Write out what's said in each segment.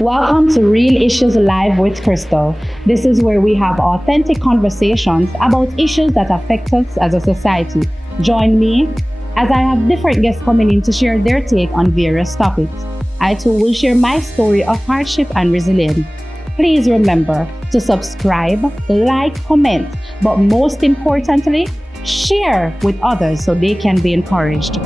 Welcome to Real Issues Live with Crystal. This is where we have authentic conversations about issues that affect us as a society. Join me as I have different guests coming in to share their take on various topics. I too will share my story of hardship and resilience. Please remember to subscribe, like, comment, but most importantly, share with others so they can be encouraged.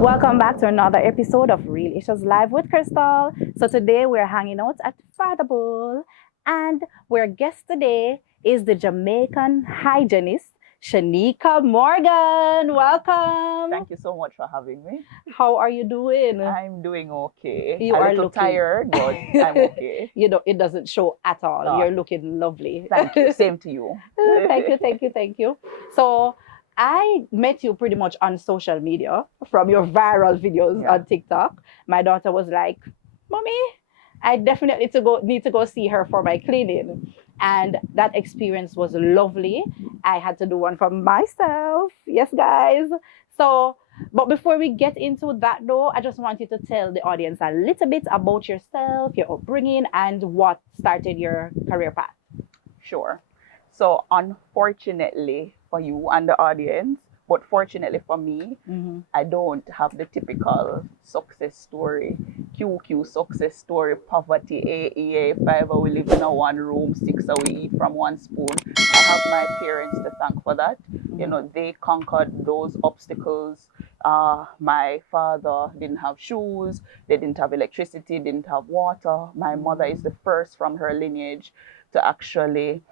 Welcome back to another episode of Real Issues Live with Crystal. So today we're hanging out at FATHERBULL, and our guest today is the Jamaican hygienist, Shanequa Morgan. Welcome. Thank you so much for having me. How are you doing? I'm doing okay. You a are little looking tired, but I'm okay. You know, it doesn't show at all. No. You're looking lovely. Thank you. Same to you. Thank you. So I met you pretty much on social media from your viral videos on TikTok. My daughter was like, "Mommy, I definitely need to go see her for my cleaning." And that experience was lovely. I had to do one for myself. Yes, guys. So, but before we get into that though, I just want you to tell the audience a little bit about yourself, your upbringing, and what started your career path. Sure. So unfortunately for you and the audience, but fortunately for me, I don't have the typical success story, QQ success story, poverty, AEA, 5 we live in a one room, 6 we eat from one spoon. I have my parents to thank for that. You know, they conquered those obstacles. My father didn't have shoes, they didn't have electricity, didn't have water. My mother is the first from her lineage to actually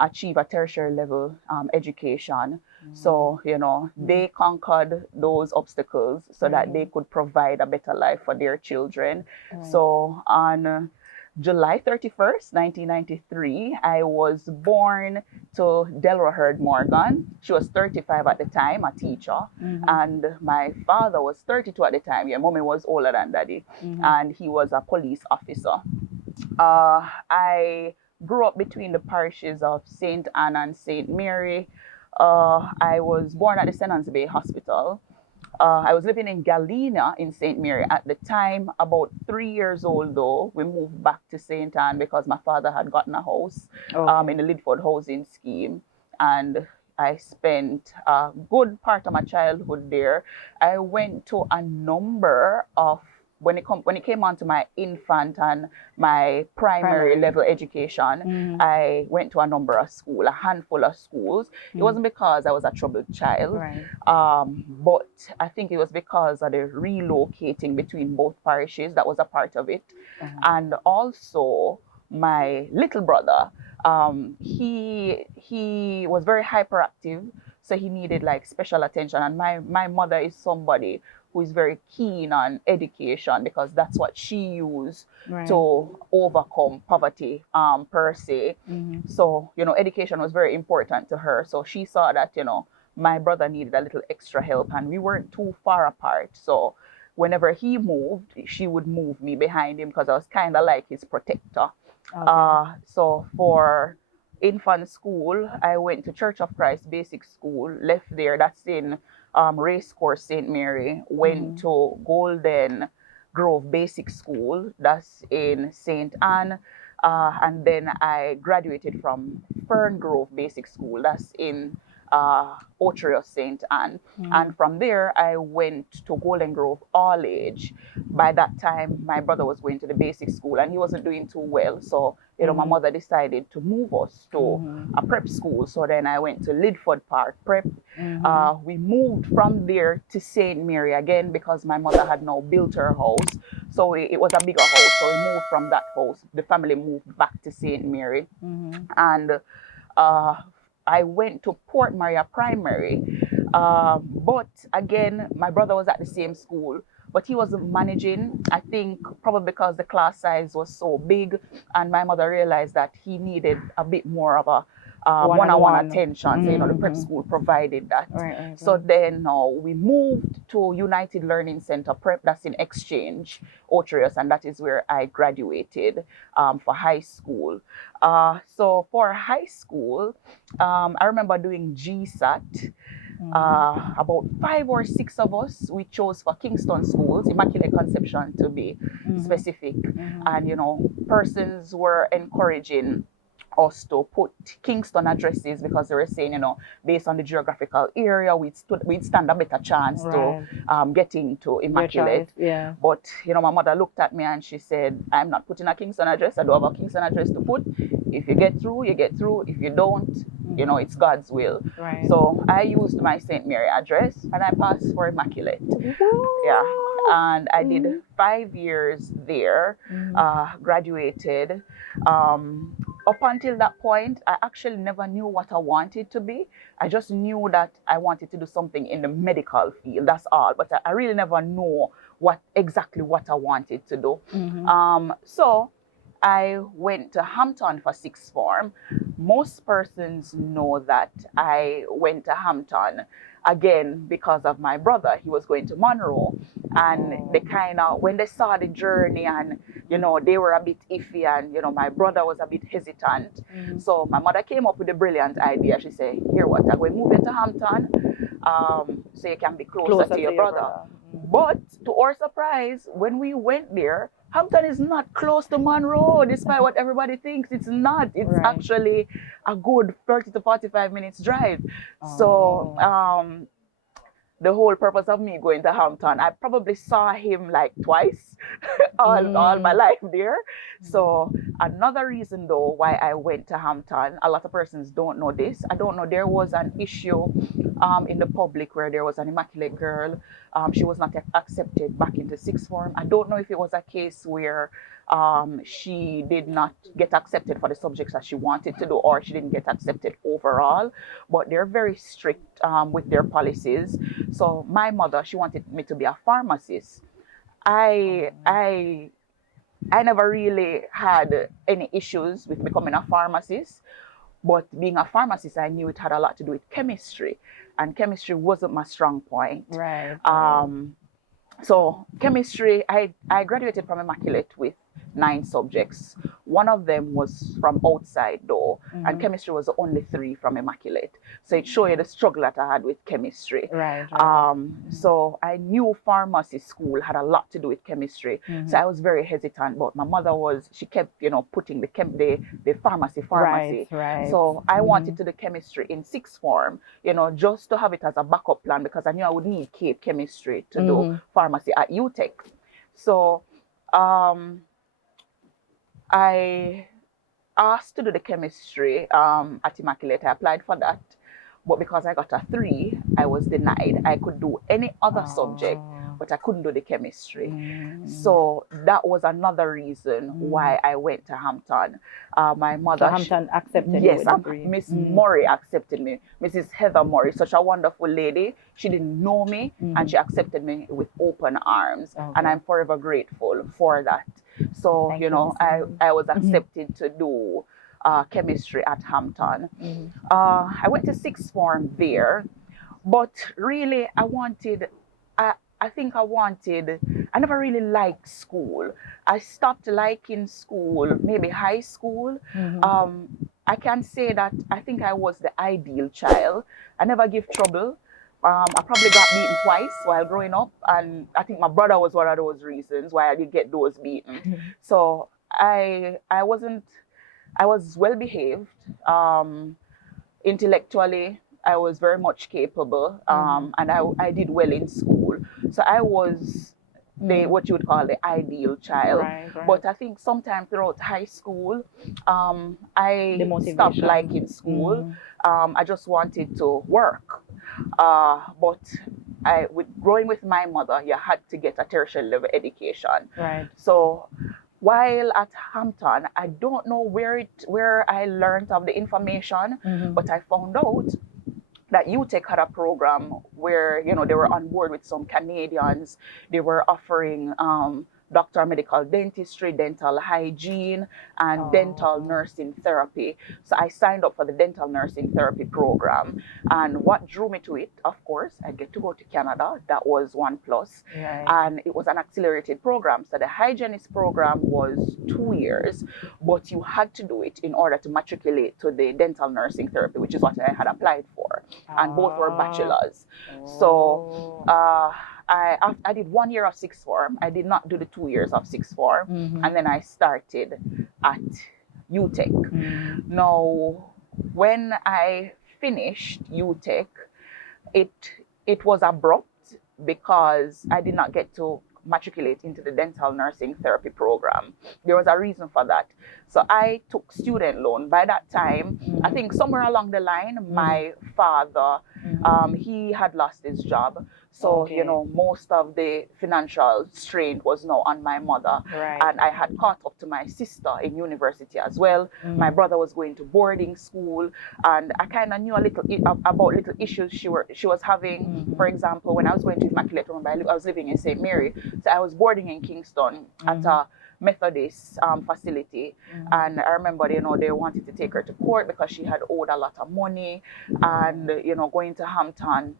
achieve a tertiary level education. So, you know, they conquered those obstacles so that they could provide a better life for their children. So on July 31st, 1993, I was born to Delroy Morgan. She was 35 at the time, a teacher. And my father was 32 at the time. Yeah, mommy was older than daddy. And he was a police officer. I grew up between the parishes of St. Anne and St. Mary. I was born at the St. Anne's Bay Hospital. I was living in Galena in St. Mary at the time. About 3 years old though, we moved back to St. Anne because my father had gotten a house in the Lidford housing scheme. And I spent a good part of my childhood there. I went to a number of when it came on to my infant and my primary level education, I went to a number of schools, a handful of schools. It wasn't because I was a troubled child, but I think it was because of the relocating between both parishes that was a part of it. And also my little brother, he was very hyperactive, so he needed like special attention. And my mother is somebody who is very keen on education because that's what she used to overcome poverty per se. So, you know, education was very important to her. So she saw that, you know, my brother needed a little extra help and we weren't too far apart. So whenever he moved, she would move me behind him because I was kind of like his protector. So for infant school, I went to Church of Christ Basic School, left there, that's in Racecourse St. Mary, went to Golden Grove Basic School, that's in St. Anne, and then I graduated from Fern Grove Basic School, that's in Otrio St. Anne. And from there, I went to Golden Grove All Age. By that time, my brother was going to the basic school and he wasn't doing too well. So, you know, my mother decided to move us to a prep school. So then I went to Lidford Park Prep. We moved from there to St. Mary again because my mother had now built her house. So it was a bigger house. So we moved from that house. The family moved back to St. Mary. And I went to Port Maria Primary, but again, my brother was at the same school, but he wasn't managing. I think probably because the class size was so big and my mother realized that he needed a bit more of a one-on-one attention. So, you know, the prep school provided that. So then we moved to United Learning Center Prep, that's in Exchange, Otrius, and that is where I graduated for high school. So for high school, I remember doing GSAT. About 5 or 6 of us, we chose for Kingston schools, Immaculate Conception to be specific. And, you know, persons were encouraging us to put Kingston addresses because they were saying, you know, based on the geographical area, we'd stand a better chance to get into Immaculate. Yeah. But, you know, my mother looked at me and she said, I'm not putting a Kingston address. I don't have a Kingston address to put. If you get through, you get through. If you don't, you know, it's God's will. Right. So I used my St. Mary address and I passed for Immaculate. Yeah. And I did 5 years there, graduated. Up until that point, I actually never knew what I wanted to be. I just knew that I wanted to do something in the medical field, that's all. But I really never knew exactly what I wanted to do. So I went to Hampton for sixth form. Most persons know that I went to Hampton again because of my brother. He was going to Molyneaux, and they kind of, when they saw the journey and, you know, they were a bit iffy and, you know, my brother was a bit hesitant. So my mother came up with a brilliant idea. She said, here what, I'm going to move you to Hampton so you can be closer to your brother. But to our surprise, when we went there, Hampton is not close to Molyneaux, despite what everybody thinks. It's not. It's actually a good 30 to 45 minutes drive. So the whole purpose of me going to Hampton, I probably saw him like twice all my life there. So another reason though why I went to Hampton, a lot of persons don't know this. I don't know, there was an issue in the public where there was an immaculate girl. She was not accepted back into sixth form. I don't know if it was a case where she did not get accepted for the subjects that she wanted to do, or she didn't get accepted overall, but they're very strict with their policies. So my mother, she wanted me to be a pharmacist. I never really had any issues with becoming a pharmacist, but being a pharmacist, I knew it had a lot to do with chemistry, and chemistry wasn't my strong point. Right. So chemistry, I graduated from Immaculate with 9 subjects. One of them was from outside though, and chemistry was the only 3 from Immaculate. So it showed you the struggle that I had with chemistry. Right. So I knew pharmacy school had a lot to do with chemistry. So I was very hesitant, but my mother she kept, you know, putting the pharmacy. Right. So I wanted to do chemistry in sixth form, you know, just to have it as a backup plan, because I knew I would need chemistry to do pharmacy at UTech. So I asked to do the chemistry at Immaculate. I applied for that, but because I got a 3, I was denied. I could do any other subject, but I couldn't do the chemistry. So that was another reason why I went to Hampton. My mother... So Hampton accepted you? Yes, Miss Murray accepted me. Mrs. Heather Murray, such a wonderful lady. She didn't know me, and she accepted me with open arms. And I'm forever grateful for that. So, Thank you know, you, I was accepted to do chemistry at Hampton. I went to sixth form there, but really I never really liked school. I stopped liking school, maybe high school. I can say that I think I was the ideal child. I never give trouble. I probably got beaten twice while growing up, and I think my brother was one of those reasons why I did get those beaten. So I was well behaved. Intellectually, I was very much capable, and I did well in school. So I was what you would call the ideal child. Right. But I think sometime throughout high school, I stopped liking school. I just wanted to work. But growing with my mother, you had to get a tertiary level education. Right. So while at Hampton, I don't know where I learned of the information, but I found out that UTech had a program where, you know, they were on board with some Canadians. They were offering doctor of medical dentistry, dental hygiene, and dental nursing therapy. So I signed up for the dental nursing therapy program. And what drew me to it, of course, I get to go to Canada. That was one plus. Right. And it was an accelerated program. So the hygienist program was 2 years, but you had to do it in order to matriculate to the dental nursing therapy, which is what I had applied for. and both were bachelors. So I did 1 year of sixth form. I did not do the 2 years of sixth form, and then I started at UTech. Now, when I finished UTech, it was abrupt because I did not get to matriculate into the dental nursing therapy program. There was a reason for that. So I took student loan. By that time, I think somewhere along the line, my father, he had lost his job. So, you know, most of the financial strain was now on my mother. And I had caught up to my sister in university as well. My brother was going to boarding school. And I kind of knew a little about little issues she was having. For example, when I was going to Immaculate, remember, I was living in St. Mary. So I was boarding in Kingston at a Methodist facility. And I remember, you know, they wanted to take her to court because she had owed a lot of money. And, you know, going to Hampton,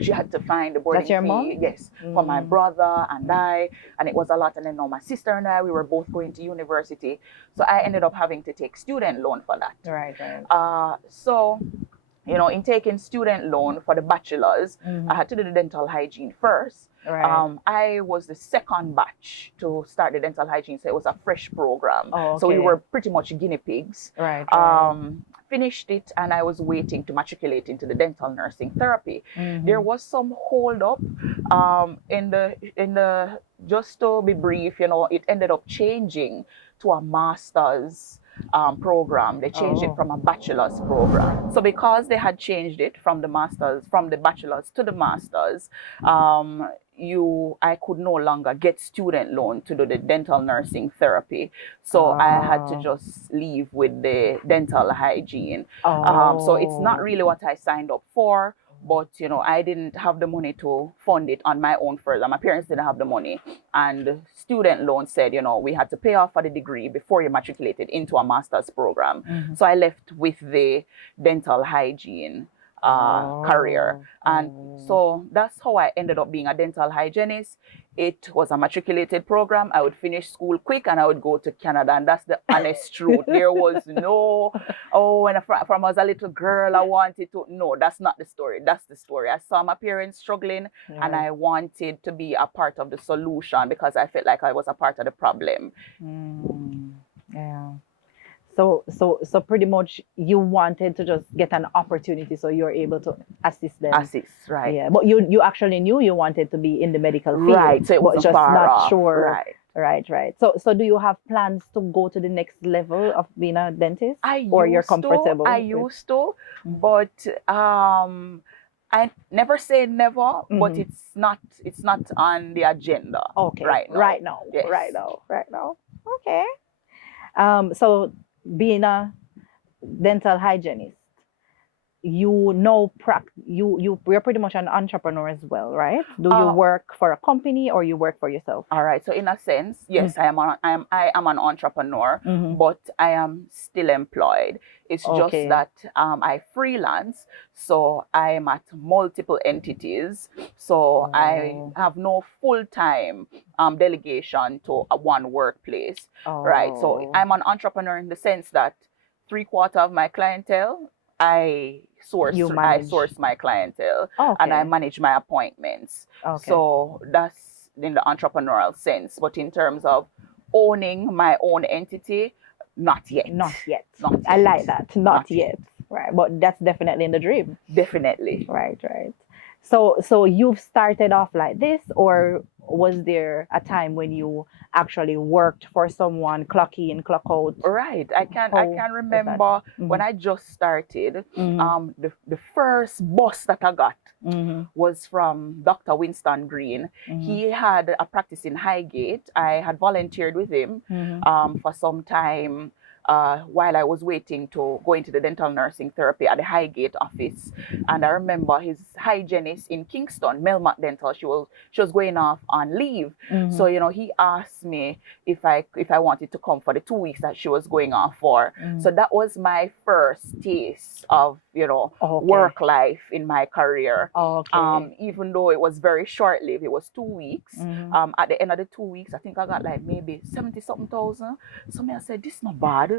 she had to find the boarding fee. Mom? Yes, for my brother and I. And it was a lot. And then now my sister and I, we were both going to university. So I ended up having to take student loan for that. So, you know, in taking student loan for the bachelor's, I had to do the dental hygiene first. I was the second batch to start the dental hygiene, so it was a fresh program. So we were pretty much guinea pigs. Finished it, and I was waiting to matriculate into the dental nursing therapy. There was some hold up in the just to be brief, you know, it ended up changing to a master's program. They changed it from a bachelor's program. So because they had changed it from the bachelor's to the master's, I could no longer get student loan to do the dental nursing therapy. So I had to just leave with the dental hygiene. So it's not really what I signed up for. But, you know, I didn't have the money to fund it on my own further. My parents didn't have the money. And student loan said, you know, we had to pay off for the degree before you matriculated into a master's program. So I left with the dental hygiene career. And so that's how I ended up being a dental hygienist. It was a matriculated program. I would finish school quick and I would go to Canada. And that's the honest truth. There was no, when from I was a little girl, I wanted to. No, that's not the story. That's the story. I saw my parents struggling and I wanted to be a part of the solution because I felt like I was a part of the problem. So pretty much you wanted to just get an opportunity so you're able to assist them. Right. Yeah, but you actually knew you wanted to be in the medical field. Right, so it was just not off. sure. Right. So do you have plans to go to the next level of being a dentist? You're comfortable? I used to, but I never say never, but it's not on the agenda. Right now. Yes. Right now. Okay. So being a dental hygienist, you're pretty much an entrepreneur as well, right? Do you work for a company or you work for yourself? All right. So in a sense, yes, I am an entrepreneur, but I am still employed. It's just that I freelance, so I'm at multiple entities. So I have no full-time delegation to one workplace, right? So I'm an entrepreneur in the sense that 3/4 of my clientele, I source my clientele and I manage my appointments. So that's in the entrepreneurial sense. But in terms of owning my own entity, not yet. I like that. Not yet. Right. But that's definitely in the dream. Definitely. Right. So you've started off like this, or was there a time when you actually worked for someone, clock in, clock out? Right. I can remember when I just started, the first boss that I got was from Dr. Winston Green. He had a practice in Highgate. I had volunteered with him for some time while I was waiting to go into the dental nursing therapy at the Highgate office. And I remember his hygienist in Kingston, Melmac Dental, she was going off on leave. So, you know, he asked me if I wanted to come for the 2 weeks that she was going off for. So that was my first taste of, you know, work life in my career. Even though it was very short-lived, it was 2 weeks. At the end of the 2 weeks, I think I got like maybe 70-something thousand. So I said, this is not bad.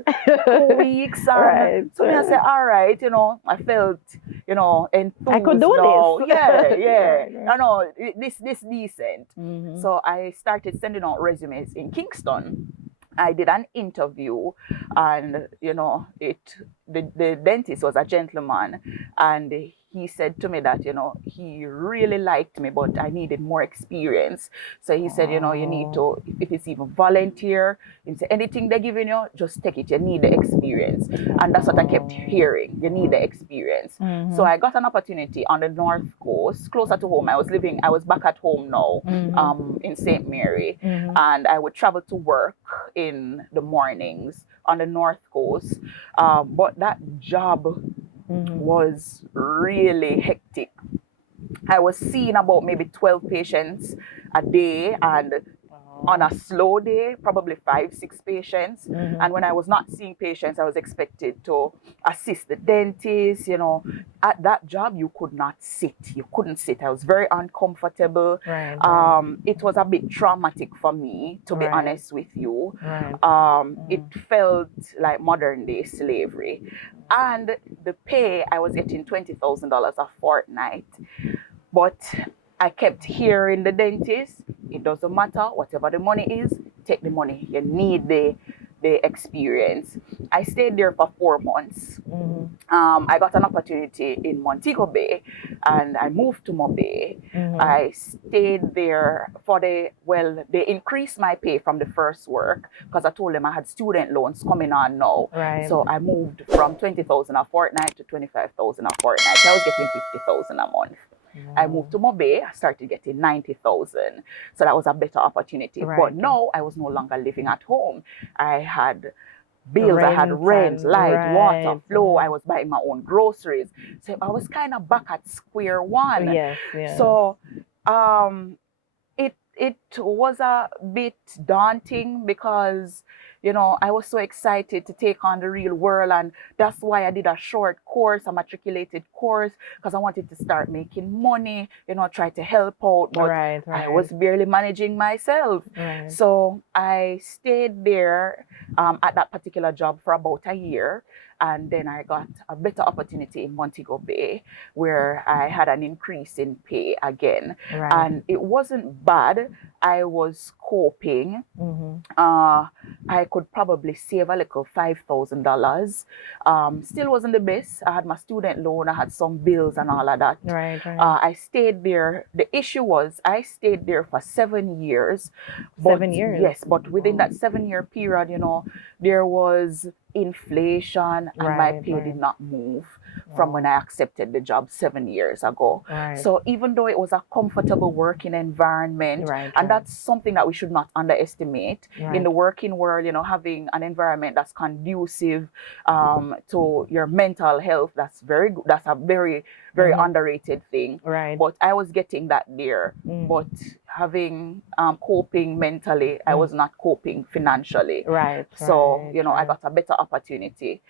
weeks. And Right. so I said, all right, you know, I felt, you know, enthused. I could do now. this. Yeah. I know, this decent. Mm-hmm. So I started sending out resumes in Kingston. I did an interview, and you know, the dentist was a gentleman, and he said to me that, you know, he really liked me, but I needed more experience. So he said, you know, you need to, if it's even volunteer, if it's anything they're giving you, just take it. You need the experience. And that's what I kept hearing. You need the experience. Mm-hmm. So I got an opportunity on the North Coast, closer to home. I was back at home now, in St. Mary. And I would travel to work in the mornings on the North Coast. But that job was really hectic. I was seeing about maybe 12 patients a day, and on a slow day, probably 5-6 patients. And when I was not seeing patients, I was expected to assist the dentist. You know, at that job, you could not sit. You couldn't sit. I was very uncomfortable. Right. It was a bit traumatic for me, to be honest with you. Right. It felt like modern day slavery. And the pay, I was getting $20,000 a fortnight. But I kept hearing the dentist, it doesn't matter, whatever the money is, take the money. You need the experience. I stayed there for 4 months. I got an opportunity in Montego Bay, and I moved to Mobay. I stayed there for they increased my pay from the first work, because I told them I had student loans coming on now. Right. So I moved from 20,000 a fortnight to 25,000 a fortnight. I was getting 50,000 a month. I moved to Mobay, I started getting 90,000. So that was a better opportunity. Right. But now I was no longer living at home. I had bills, I had rent, light, water, flow. I was buying my own groceries. So I was kind of back at square one. Yes. So it was a bit daunting, because you know, I was so excited to take on the real world, and that's why I did a short course, a matriculated course, because I wanted to start making money, you know, try to help out, but I was barely managing myself. So I stayed there at that particular job for about a year, and then I got a better opportunity in Montego Bay, where I had an increase in pay again. And it wasn't bad. I was coping. I could probably save a little $5,000. Still wasn't the best. I had my student loan, I had some bills and all of that. I stayed there. The issue was I stayed there for 7 years. 7 years? Yes, but within that 7-year period, you know, there was inflation, and my pay did not move from when I accepted the job 7 years ago. So even though it was a comfortable working environment, and that's something that we should not underestimate in the working world, you know, having an environment that's conducive to your mental health, that's very good. That's a very underrated thing. But I was getting that there. But having coping mentally, I was not coping financially. So, you know, I got a better opportunity.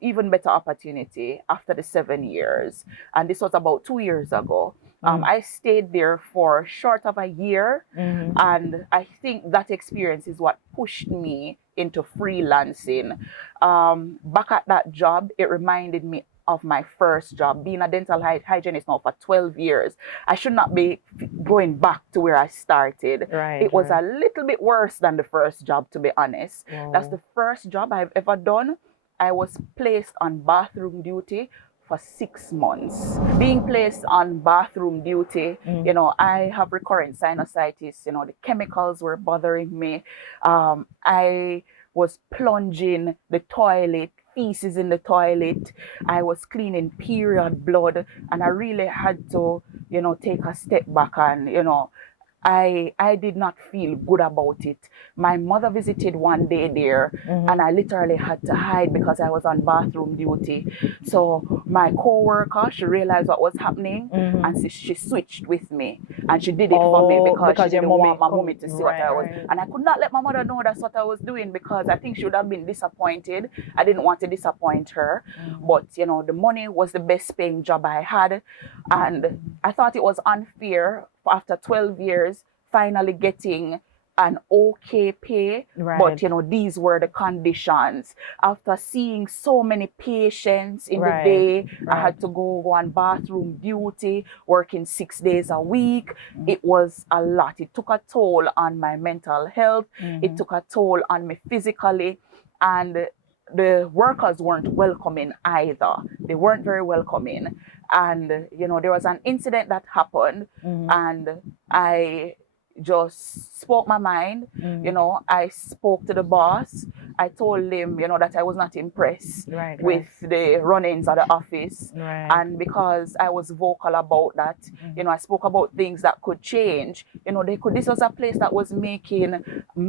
Even better opportunity after the 7 years. And this was about 2 years ago. I stayed there for short of a year. And I think that experience is what pushed me into freelancing. Back at that job, it reminded me of my first job, being a dental hygienist now for 12 years. I should not be going back to where I started. It was a little bit worse than the first job, to be honest. That's the first job I've ever done. I was placed on bathroom duty for 6 months. Being placed on bathroom duty, you know, I have recurrent sinusitis, you know, the chemicals were bothering me. I was plunging the toilet, feces in the toilet. I was cleaning period blood, and I really had to, you know, take a step back, and, you know, I did not feel good about it. My mother visited one day there, and I literally had to hide because I was on bathroom duty. So my co-worker, she realized what was happening, and she switched with me, and she did it for me because she didn't want my mommy to see what I was. And I could not let my mother know that's what I was doing, because I think she would have been disappointed. I didn't want to disappoint her. But, you know, the money was the best paying job I had, and I thought it was unfair after 12 years finally getting an okay pay, Right. but you know, these were the conditions. After seeing so many patients in the Right. day, I Right. had to go on bathroom duty, working 6 days a week. It was a lot. It took a toll on my mental health. It took a toll on me physically, and the workers weren't welcoming either. They weren't very welcoming. And you know, there was an incident that happened, and I just spoke my mind. You know, I spoke to the boss. I told him, you know, that I was not impressed Right. with the run-ins at the office. Right. And because I was vocal about that, you know, I spoke about things that could change. You know, this was a place that was making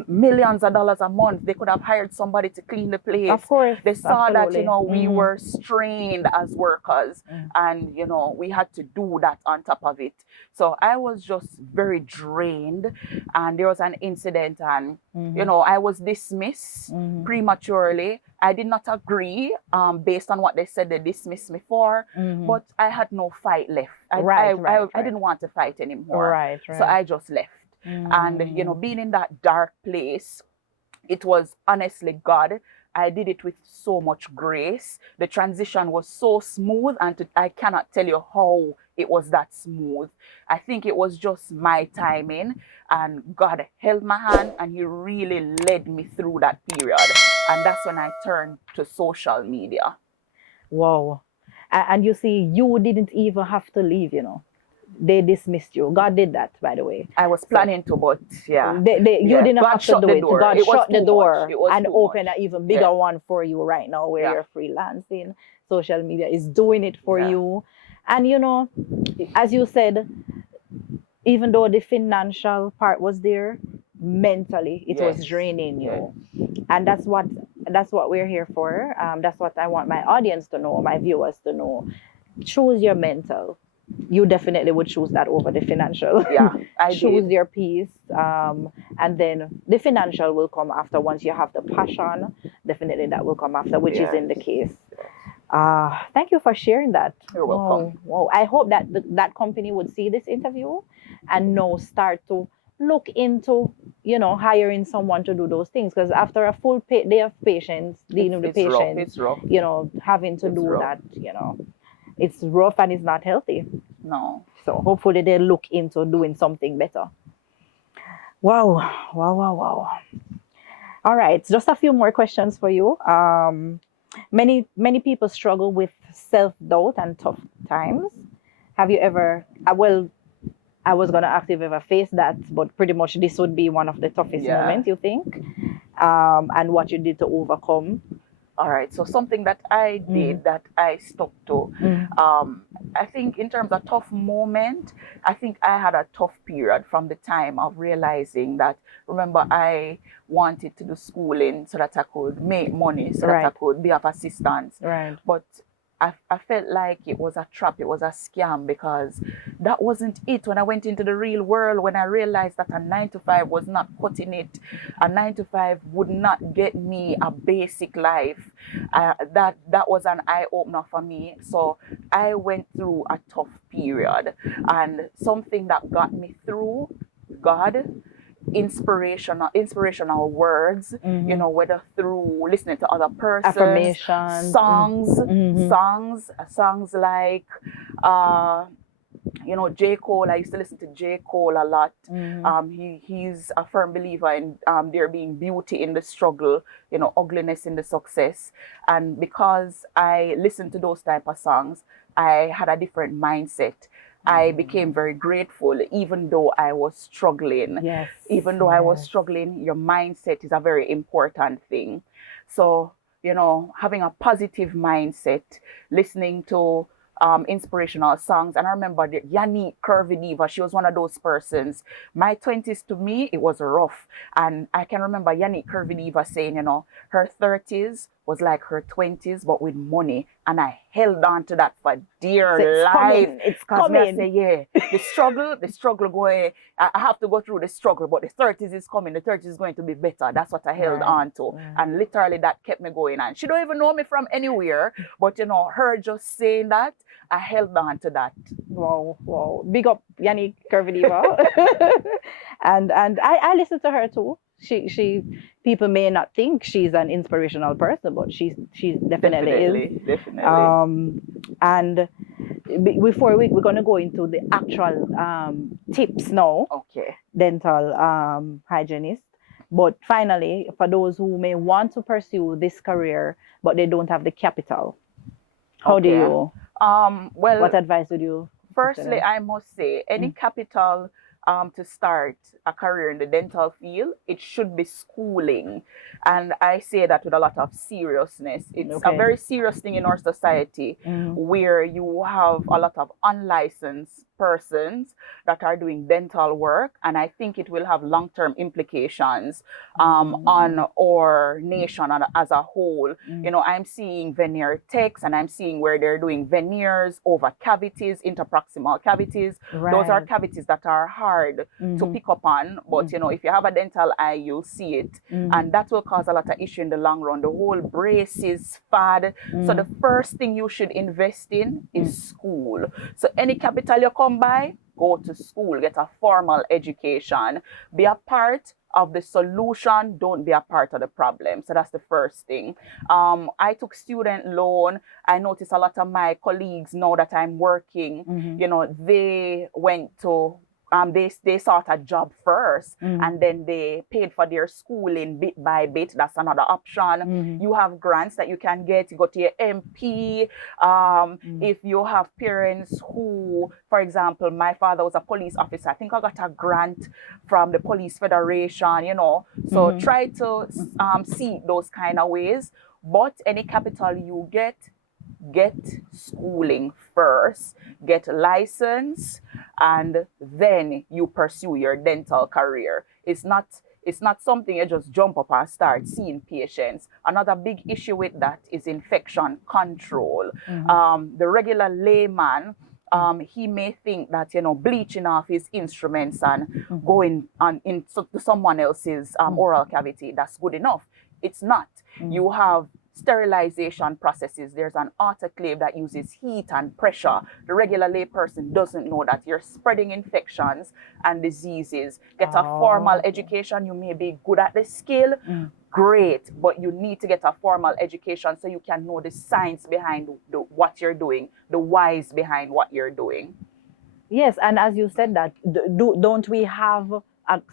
millions of dollars a month. They could have hired somebody to clean the place. Of course. They saw that, Absolutely. you know, we were strained as workers, and, you know, we had to do that on top of it. So I was just very drained, and there was an incident, and, you know, I was dismissed prematurely. I did not agree based on what they said they dismissed me for, but I had no fight left. I didn't want to fight anymore. Right. So I just left. And, you know, being in that dark place, it was honestly God. I did it with so much grace. The transition was so smooth, and I cannot tell you how it was that smooth. I think it was just my timing, and God held my hand, and He really led me through that period. And that's when I turned to social media. Wow. And you see, you didn't even have to leave, you know. They dismissed you. God did that, by the way. I was planning to, but yeah. You didn't God have to shut do the it. door. God It was shut the too door much. It was and too opened much. an even bigger one for you right now, where you're freelancing. Social media is doing it for you. And you know, as you said, even though the financial part was there, mentally it was draining you. And that's what we're here for. That's what I want my audience to know, my viewers to know. Choose your mental. You definitely would choose that over the financial. Yeah, I choose did. your peace, and then the financial will come after. Once you have the passion, definitely that will come after, which is in the case. Thank you for sharing that. You're welcome. Wow. I hope that that company would see this interview and now start to look into, you know, hiring someone to do those things, because after a full day of patients, dealing with the patients, it's rough. you know, having to do that, you know, it's rough and it's not healthy. No. So hopefully they'll look into doing something better. Wow. All right, just a few more questions for you. Many people struggle with self-doubt and tough times. Have you ever, well, I was going to ask if you've ever faced that, but pretty much this would be one of the toughest moments, you think? And what you did to overcome. All right, so something that I did that I stuck to. I think in terms of tough moment, I think I had a tough period from the time of realizing that, remember, I wanted to do schooling so that I could make money, so that I could be of assistance. But I felt like it was a trap, it was a scam, because that wasn't it. When I went into the real world, when I realized that a 9-to-5 was not cutting it, a 9-to-5 would not get me a basic life, that was an eye-opener for me. So I went through a tough period, and something that got me through, God, inspirational words, you know, whether through listening to other persons, affirmations, songs like you know, J. Cole. I used to listen to J. Cole a lot. He's a firm believer in there being beauty in the struggle, you know, ugliness in the success. And because I listened to those type of songs, I had a different mindset. I became very grateful, even though I was struggling. Even though I was struggling, your mindset is a very important thing. So, you know, having a positive mindset, listening to inspirational songs. And I remember Yannick Curvy Diva, she was one of those persons. My 20s, to me, it was rough. And I can remember Yannick Curvy Diva saying, you know, her 30s was like her 20s, but with money. And I held on to that for dear life. It's coming. I say, the struggle going, I have to go through the struggle, but the 30s is coming. The 30s is going to be better. That's what I held on to. And literally that kept me going. And she don't even know me from anywhere, but you know, her just saying that, I held on to that. Wow. Big up Yannick Curvy Diva. And I listen to her too. She people may not think she's an inspirational person, but she definitely is. Definitely. And before we're gonna go into the actual tips now. Okay. Dental hygienist. But finally, for those who may want to pursue this career but they don't have the capital, how do you? Well, what advice would you? Firstly, I must say, any capital to start a career in the dental field, it should be schooling. And I say that with a lot of seriousness. It's a very serious thing in our society where you have a lot of unlicensed persons that are doing dental work, and I think it will have long-term implications on our nation as a whole. You know, I'm seeing veneer techs, and I'm seeing where they're doing veneers over cavities, interproximal cavities. Those are cavities that are hard to pick up on, but you know, if you have a dental eye, you'll see it, and that will cause a lot of issue in the long run. The whole braces, fad. So the first thing you should invest in is school. So any capital you come by, go to school, get a formal education, be a part of the solution, don't be a part of the problem. So that's the first thing. I took student loan. I noticed a lot of my colleagues now that I'm working, you know, they went to they sought a job first and then they paid for their schooling bit by bit. That's another option. You have grants that you can get. You go to your MP. If you have parents who, for example, my father was a police officer. I think I got a grant from the Police Federation, you know. So try to see those kind of ways. But any capital you get schooling first, get license, and then you pursue your dental career. It's not something you just jump up and start seeing patients. Another big issue with that is infection control. The regular layman, he may think that, you know, bleaching off his instruments and going on into someone else's oral cavity, that's good enough. It's not. You have sterilization processes. There's an autoclave that uses heat and pressure. The regular lay person doesn't know that you're spreading infections and diseases. Get a formal education. You may be good at the skill, great, but you need to get a formal education so you can know the science behind what you're doing, the whys behind what you're doing. Yes, and as you said that, don't we have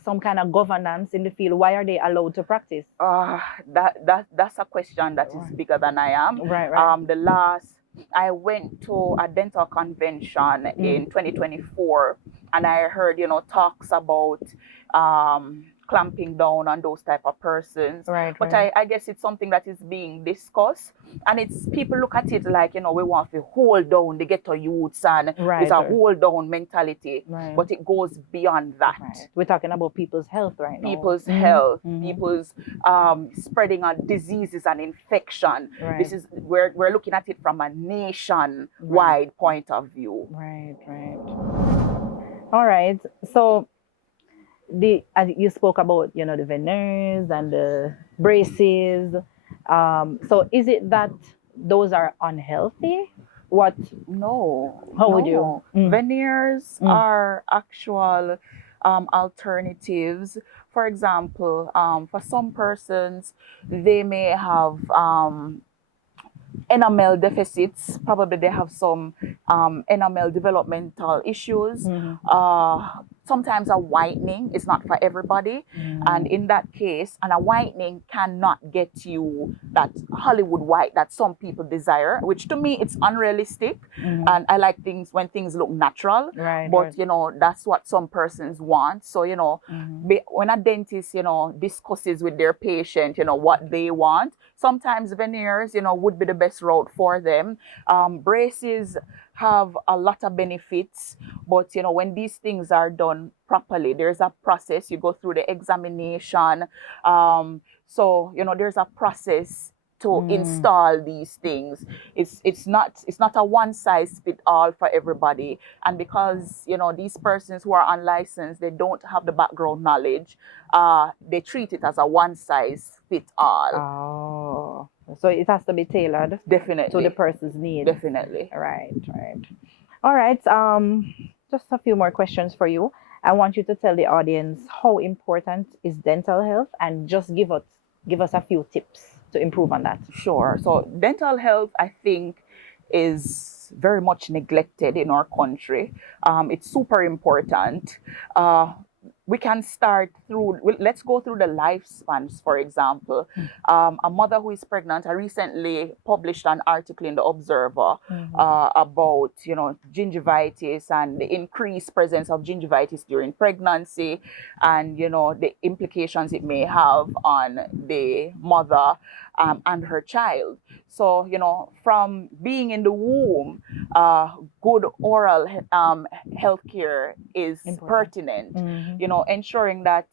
some kind of governance in the field? Why are they allowed to practice? That's a question that is bigger than I am. I went to a dental convention in 2024, and I heard, you know, talks about clamping down on those type of persons. But I guess it's something that is being discussed, and it's people look at it like, you know, we want to hold down the ghetto youths, and it's a hold down mentality. But it goes beyond that. We're talking about people's health right now. People's health, people's spreading of diseases and infection. This is we're looking at it from a nation-wide point of view. All right. So as you spoke about, you know, the veneers and the braces. So is it that those are unhealthy? What? No. How would you? Veneers are actual alternatives. For example, for some persons, they may have enamel deficits. Probably they have some enamel developmental issues. Sometimes a whitening is not for everybody, and in that case, a whitening cannot get you that Hollywood white that some people desire, which to me it's unrealistic. And I like things when things look natural, but you know, that's what some persons want. So, you know, when a dentist, you know, discusses with their patient, you know, what they want, sometimes veneers, you know, would be the best route for them. Braces have a lot of benefits, but you know, when these things are done properly, there's a process. You go through the examination, so you know, there's a process to install these things. It's not a one size fit all for everybody, and because, you know, these persons who are unlicensed, they don't have the background knowledge, they treat it as a one size fit all. So it has to be tailored definitely to the person's needs. Definitely. Right. All right. Just a few more questions for you. I want you to tell the audience how important is dental health, and just give us a few tips to improve on that. Sure. So dental health, I think, is very much neglected in our country. It's super important. We can start through, let's go through the lifespans, for example. A mother who is pregnant, I recently published an article in the Observer about, gingivitis and the increased presence of gingivitis during pregnancy, and, the implications it may have on the mother and her child. So, from being in the womb, good oral health care is pertinent. Ensuring that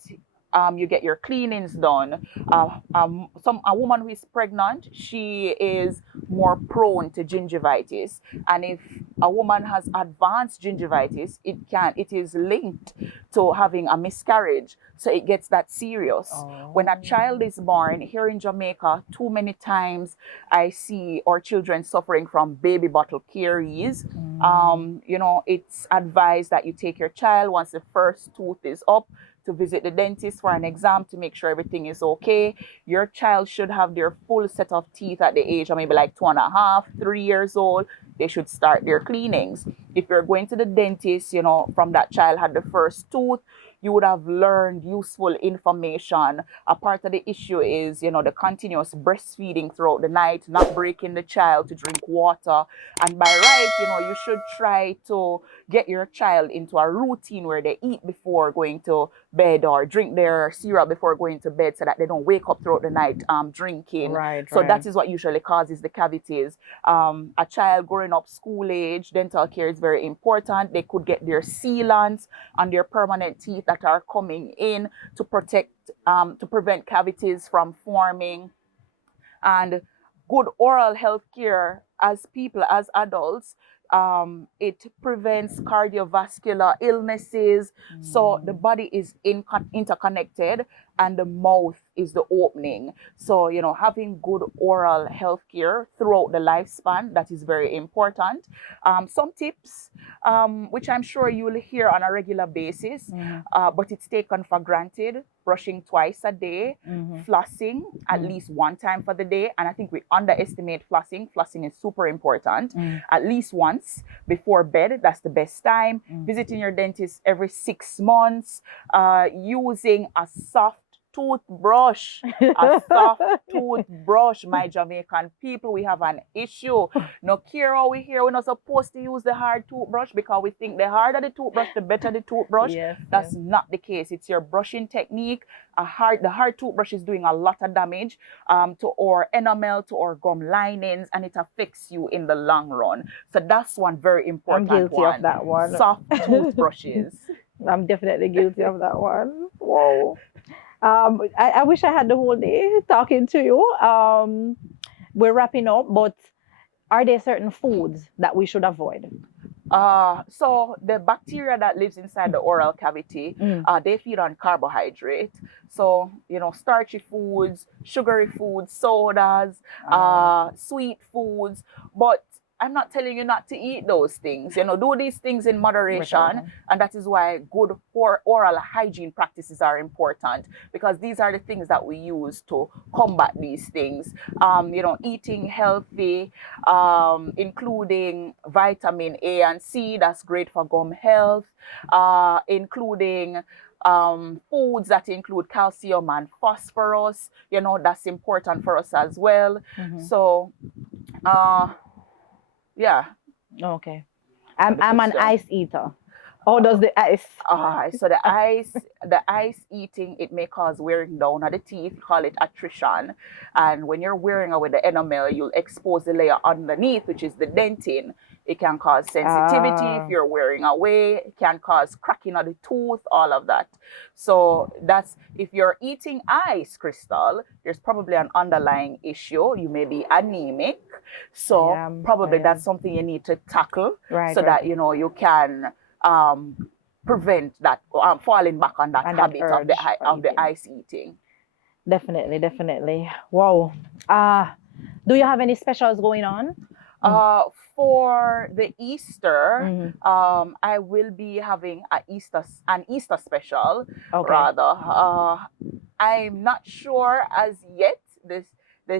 you get your cleanings done. A woman who is pregnant, she is more prone to gingivitis, and if a woman has advanced gingivitis, it is linked to having a miscarriage, so it gets that serious. When a child is born here in Jamaica, too many times I see our children suffering from baby bottle caries. It's advised that you take your child once the first tooth is up to visit the dentist for an exam to make sure everything is okay. Your child should have their full set of teeth at the age of maybe like 2.5, 3 years old. They should start their cleanings. If you're going to the dentist, from that child had the first tooth, you would have learned useful information. A part of the issue is, the continuous breastfeeding throughout the night, not breaking the child to drink water. And by right, you should try to get your child into a routine where they eat before going to bed, or drink their cereal before going to bed, so that they don't wake up throughout the night drinking. So that is what usually causes the cavities. A child growing up school age, dental care is very important. They could get their sealants on their permanent teeth that are coming in to prevent cavities from forming. And good oral health care as people, as adults, it prevents cardiovascular illnesses. So the body is interconnected, and the mouth is the opening. So, having good oral health care throughout the lifespan, that is very important. Some tips, which I'm sure you will hear on a regular basis, but it's taken for granted: brushing twice a day, flossing at least one time for the day. And I think we underestimate flossing. Flossing is super important. At least once before bed, that's the best time. Visiting your dentist every 6 months, using a soft toothbrush. A soft toothbrush, my Jamaican people, we have an issue. No care how we hear, we're not supposed to use the hard toothbrush, because we think the harder the toothbrush, the better the toothbrush. That's not the case. It's your brushing technique. The hard toothbrush is doing a lot of damage to our enamel, to our gum linings, and it affects you in the long run. So that's one very important one. I'm guilty of that one. Soft toothbrushes. I'm definitely guilty of that one. Whoa. I wish I had the whole day talking to you. We're wrapping up, but are there certain foods that we should avoid? So the bacteria that lives inside the oral cavity, they feed on carbohydrate. So, starchy foods, sugary foods, sodas, sweet foods. But I'm not telling you not to eat those things. Do these things in moderation. And that is why good oral hygiene practices are important, because these are the things that we use to combat these things. Eating healthy, including vitamin A and C, that's great for gum health, including foods that include calcium and phosphorus, that's important for us as well. So, yeah. Okay. I'm an ice eater. How does the ice? So the ice eating, it may cause wearing down of the teeth, call it attrition. And when you're wearing away the enamel, you'll expose the layer underneath, which is the dentin. It can cause sensitivity if you're wearing away. It can cause cracking of the tooth, all of that. So that's, if you're eating ice, Crystal, there's probably an underlying issue. You may be anemic. So probably that's something you need to tackle, so that, you can prevent that falling back on that habit of the ice eating. Definitely. Wow. Do you have any specials going on? For the Easter, I will be having an Easter special. Okay. Rather, I'm not sure as yet the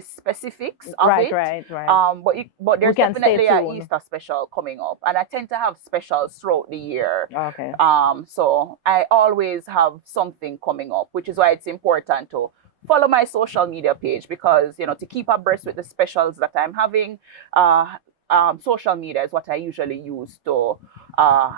specifics of it. Right. But there's can stay definitely an tuned. Easter special coming up, and I tend to have specials throughout the year. Okay. So I always have something coming up, which is why it's important to follow my social media page, because to keep abreast with the specials that I'm having. Social media is what I usually use to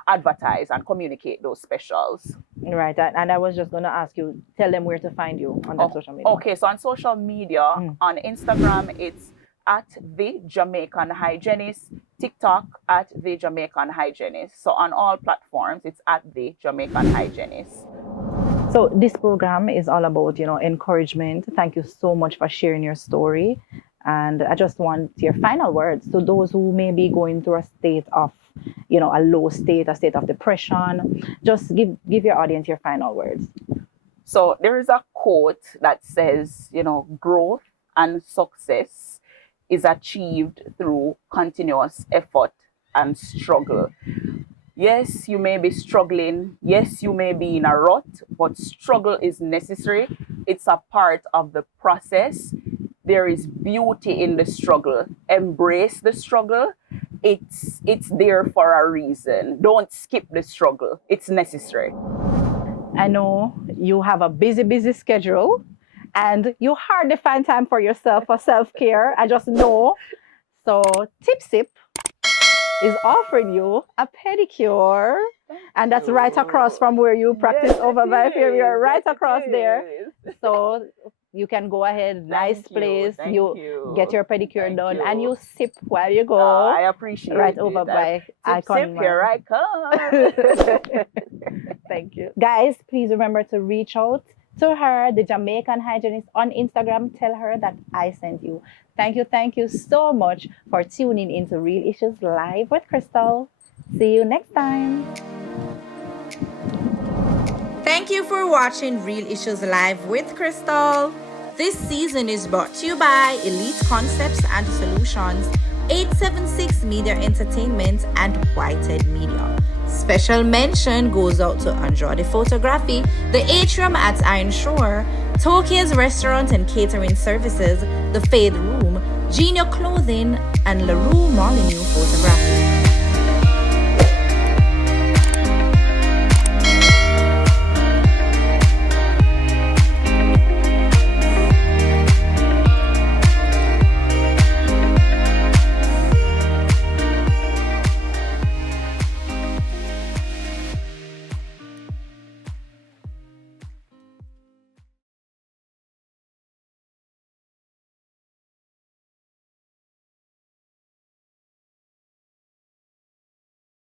advertise and communicate those specials. Right, and I was just going to ask you, tell them where to find you on that social media. Okay, so on social media, on Instagram, it's at The Jamaican Hygienist, TikTok at The Jamaican Hygienist. So on all platforms, it's at The Jamaican Hygienist. So this program is all about, encouragement. Thank you so much for sharing your story. And I just want your final words to those who may be going through a state of, a low state, a state of depression. Just give your audience your final words. So there is a quote that says, growth and success is achieved through continuous effort and struggle. Yes, you may be struggling. Yes, you may be in a rut, but struggle is necessary. It's a part of the process. There is beauty in the struggle. Embrace the struggle. It's there for a reason. Don't skip the struggle. It's necessary. I know you have a busy schedule and you hardly find time for yourself, for self-care. I just know. So Tipsip is offering you a pedicure. And that's right across from where you practice over by Fairview, right across there. So you can go ahead, nice place. You get your pedicure done and you sip while you go. I appreciate it. Right over by Icon. Sip, here I come. Thank you. Guys, please remember to reach out to her, the Jamaican Hygienist, on Instagram. Tell her that I sent you. Thank you so much for tuning into Real Issues Live with Crystal. See you next time. Thank you for watching Real Issues Live with Crystal. This season is brought to you by Elite Concepts and Solutions, 876 Media Entertainment, and Whitehead Media. Special mention goes out to Andrade Photography, the Atrium at Ironshore, Tokyia's Restaurant and Catering Services, the Faderoom, Genio Clothing, and Larue Molyneaux Photography.